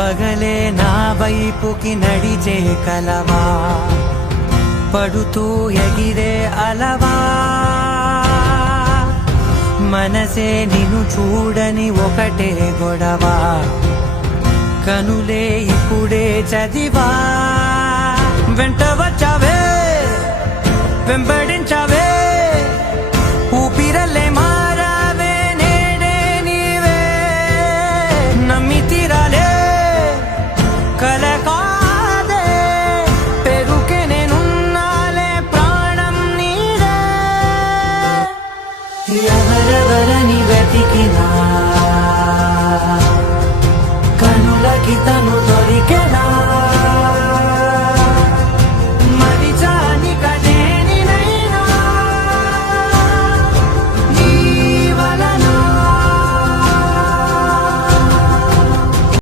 పగలే నా వైపుకి నడిచే కలవా, పడుతూ ఎగిరే అలవా, మనసే నిన్ను చూడని ఒకటే గొడవ, కనులే ఇప్పుడే చదివా, వెంట వచ్చావే వెంబడించావే